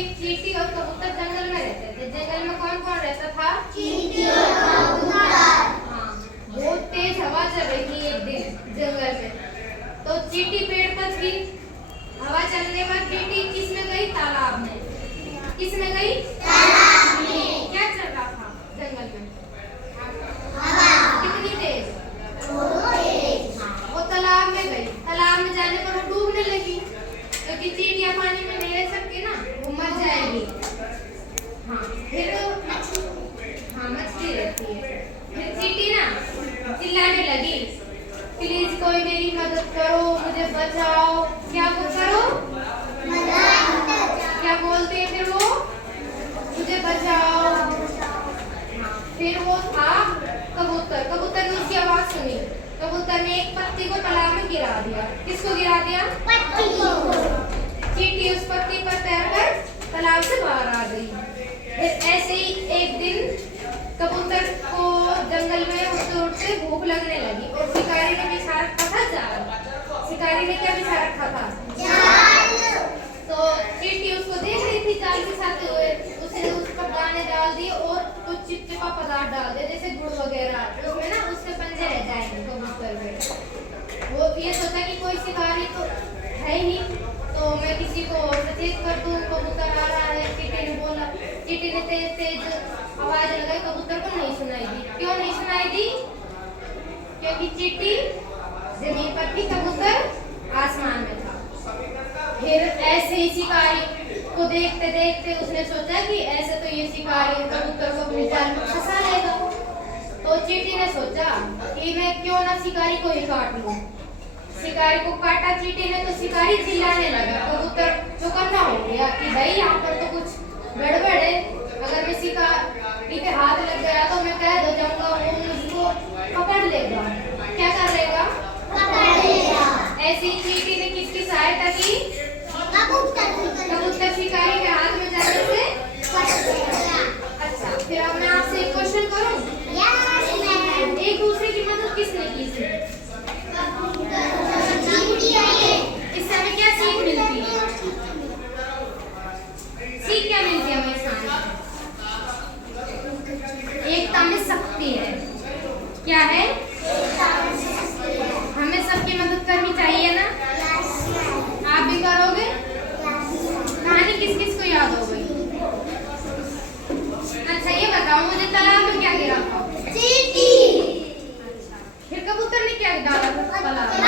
एक चींटी और कबूतर जंगल में रहते थे। जंगल में कौन कौन रहता था? चींटी और कबूतर। हाँ, बहुत तेज हवा चल रही थी एक दिन जंगल में। तो चींटी पेड़ पर थी। हवा चलने पर चींटी किस में गई? तालाब में। किस में गई? तालाब में। क्या चल रहा था जंगल में? हवा। कितनी तेज? बहुत तेज। हाँ, वो तालाब में गई। तालाब में जाने पर वो डूबने लगी, क्योंकि चींटियां पानी में नहीं रह सकती ना, वो मर जाएगी। हाँ, फिर हाँ मछली रहती है। फिर चींटी ना चिल्लाने लगी, प्लीज कोई मेरी मदद करो, मुझे बचाओ। क्या वो करो? क्या बोलते हैं फिर वो? मुझे बचाओ। हाँ, फिर वो था कबूतर। कबूतर ने उसकी आवाज सुनी। कबूतर ने एक पत्ती को तालाब में गिरा दिया। किसको गिरा दिया? पत्ती को। चींटी उस पत्ती पर तैरकर तालाब से बाहर आ गई। फिर ऐसे ही एक दिन कबूतर को जंगल में उड़ते उड़ते भूख लगने लगी और शिकारी ने बिछा रखा था जाल। शिकारी ने क्या बिछा रखा था? जाल। तो चींटी उसको देख रही थी जाल बिछाते हुए। उसने उस पर दाने डाल दिए और कुछ चिपचिपा पदार्थ डाल दिए, जैसे गुड़ वगैरह। उसमें ना उसके पंजे रह जाएंगे कबूतर में। वो ये सोचा कि कोई शिकारी तो है ही नहीं, तो मैं किसी को सचेत कर दूं, कबूतर आ रहा है। चींटी ने बोला। चींटी ने तेज तेज आवाज लगाई, कबूतर को नहीं सुनाई दी। क्यों नहीं सुनाई दी? क्योंकि चींटी जमीन पर थी, कबूतर आसमान में था। फिर ऐसे ही शिकारी को देखते देखते उसने सोचा कि ऐसे तो ये शिकारी कबूतर को अपने जाल में फंसा लेगा। तो चींटी ने सोचा कि मैं क्यों ना शिकारी को ही काट लूं। शिकारी को काटा चींटी ने तो शिकारी चिल्लाने लगा। कबूतर चौकन्ना हो गया कि भाई यहाँ पर तो कुछ गड़बड़ है। अगर मैं शिकारी के हाथ लग गया तो मैं कैद हो जाऊंगा, वो मुझको पकड़ लेगा। क्या कर लेगा? पकड़ लेगा। ऐसी चींटी ने किसकी सहायता की? कबूतर की। कबूतर शिकारी के हाथ में जाने से बच गया। अच्छा, फिर अब मैं आपसे एक क्वेश्चन करूं। Yes ma'am. एक दूसरे की मदद किसने की थी? चींटी ने। इससे हमें क्या सीख मिलती है? सीख क्या मिलती है हमें इससे? एकता में शक्ति है। क्या है? हमें सबकी मदद करनी चाहिए ना? आप भी करोगे? कहानी किस किस को याद हो गई? अच्छा ये बताओ मुझे, तालाब में क्या गिरा था? चींटी। अच्छा, फिर कबूतर ने क्या डाला था तालाब में?